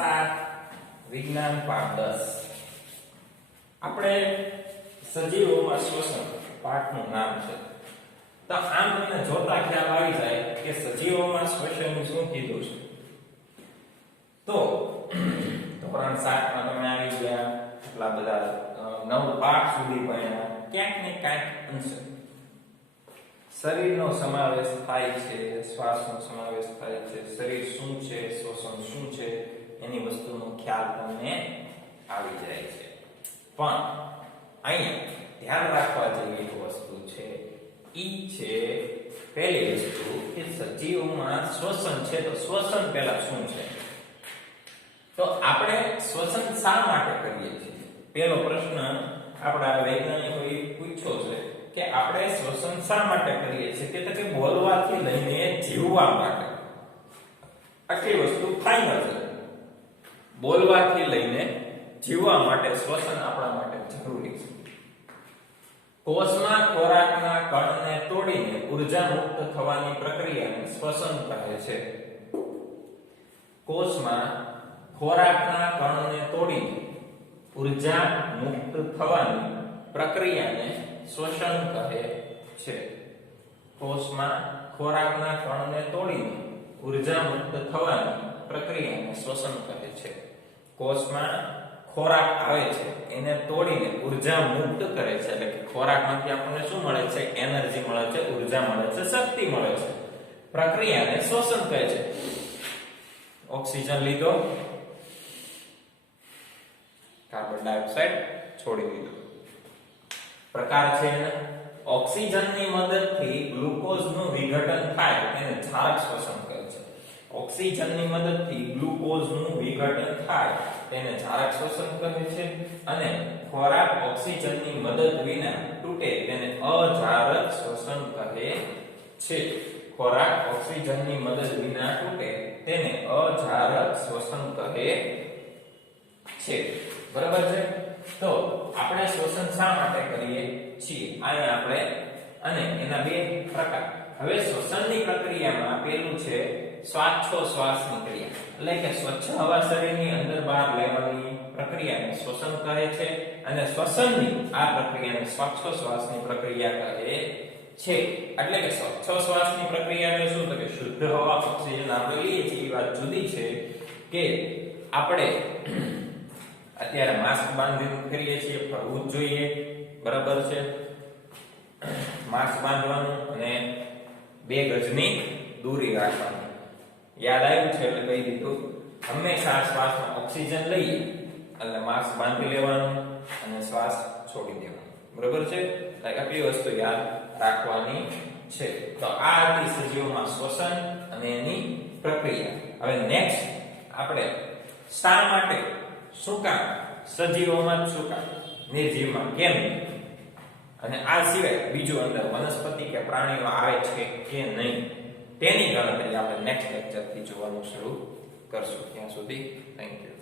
7 વિજ્ઞાન પાઠ 10 આપણે સજીવોમાં શ્વસન પાઠનું નામ છે. તો આમ તમને જોતા ખ્યાલ આવી જાય કે સજીવોમાં શ્વસન શું કીધું છે. તો ધોરણ 7 માં તમે આવી ગયા, એટલા બધા 9 પાઠ સુધી ભણ્યા, ક્યાંક ને ક્યાંક અંશે શરીરનો સમાવેશ થાય છે, શ્વાસનો સમાવેશ થાય છે, શરીર શું છે, શ્વસન શું છે, એની વસ્તુનો ખ્યાલ તમને આવી જાય છે. પણ અહીંયા ધ્યાન રાખવા જેવી વસ્તુ છે ઈ છે પહેલી વસ્તુ કે સજીવોમાં શ્વસન છે. તો શ્વસન પહેલા શું છે? તો આપણે શ્વસન શા માટે કરીએ છીએ? પહેલો પ્રશ્ન આપણા વૈજ્ઞાનિકોએ પૂછ્યો છે કે આપણે શ્વસન શા માટે કરીએ છીએ? કે બોલવાથી લઈને જીવવા માટે. આખી વસ્તુ ફાઇનલ છે. બોલવાથી લઈને જીવવા માટે શ્વસન આપણા માટે જરૂરી છે. કોષમાં ખોરાકના કણને તોડીને ઉર્જા મુક્ત થવાની પ્રક્રિયાને શ્વસન કહે છે. કોષમાં ખોરાકના કણને તોડીને ઉર્જા મુક્ત થવાની પ્રક્રિયાને શ્વસન કહે છે. કોષમાં ખોરાકના કણને તોડીને ઉર્જા મુક્ત થવાની પ્રક્રિયાને શ્વસન કહે છે. કોષમાં ખોરાક આવે છે એને તોડીને ઉર્જા મુક્ત કરે છે, એટલે કે ખોરાકમાંથી આપણને શું મળે છે? એનર્જી મળે છે, ઉર્જા મળે છે, શક્તિ મળે છે. પ્રક્રિયાને શ્વસન કહે છે. ઓક્સિજન લીધો, કાર્બન ડાયોક્સાઇડ છોડી દીધો. પ્રકાર છે એને ઓક્સિજનની મદદથી ગ્લુકોઝનું વિઘટન થાય તેને ઝારક શ્વસન કહે છે. ઓક્સિજનની મદદથી ગ્લુકોઝનું વિઘટન થાય તેને ઝારક શ્વસન કહે છે. અને ખોરાક ઓક્સિજનની મદદ વિના તૂટે તેને અજારક શ્વસન કહે છે. ખોરાક ઓક્સિજનની મદદ વિના તૂટે તેને અજારક શ્વસન કહે છે. બરાબર છે? તો આપણે શ્વસન શા માટે કરીએ છીએ? અહીંયા આપણે અને એના બે પ્રકાર. હવે શ્વસનની પ્રક્રિયામાં પેલું છે શ્વાસોચ્છ્વાસની ક્રિયા, એટલે કે સ્વચ્છ હવા શરીરની અંદર બહાર લેવાની પ્રક્રિયાને શ્વસન કહે છે. અને શ્વસનની આ પ્રક્રિયાને શ્વાસોચ્છ્વાસની પ્રક્રિયા કહે છે. એટલે કે શ્વાસોચ્છ્વાસની પ્રક્રિયાને શું તો કે શુદ્ધ હવા ઓક્સિજન આપણે લઈએ છીએ એ વાત જુદી છે કે આપણે અત્યારે માસ્ક બાંધીને કરીએ છીએ, ફરવું જ જોઈએ. બરાબર છે? માસ્ક બાંધવાનું અને 2 ગજની દૂરી રાખવાની. યાદ આવ્યું છે એટલે કહી દીધું. હંમેશા શ્વાસમાં ઓક્સિજન લઈએ એટલે માસ્ક બાંધી લેવાનું અને શ્વાસ છોડી દેવાનો. બરાબર છે? આટલી વસ્તુ યાદ રાખવાની છે. તો આ હતી સજીવોમાં શ્વસન અને એની પ્રક્રિયા. હવે નેક્સ્ટ આપણે શા માટે, શું કામ સજીવોમાં શું કામ, નિર્જીવમાં કેમ, અને આ સિવાય બીજું અંદર વનસ્પતિ કે પ્રાણીઓ આવે છે કે નહીં તેની ગણતરી આપણે નેક્સ્ટ લેક્ચરથી જોવાનું શરૂ કરશું. ત્યાં સુધી થેન્ક યુ.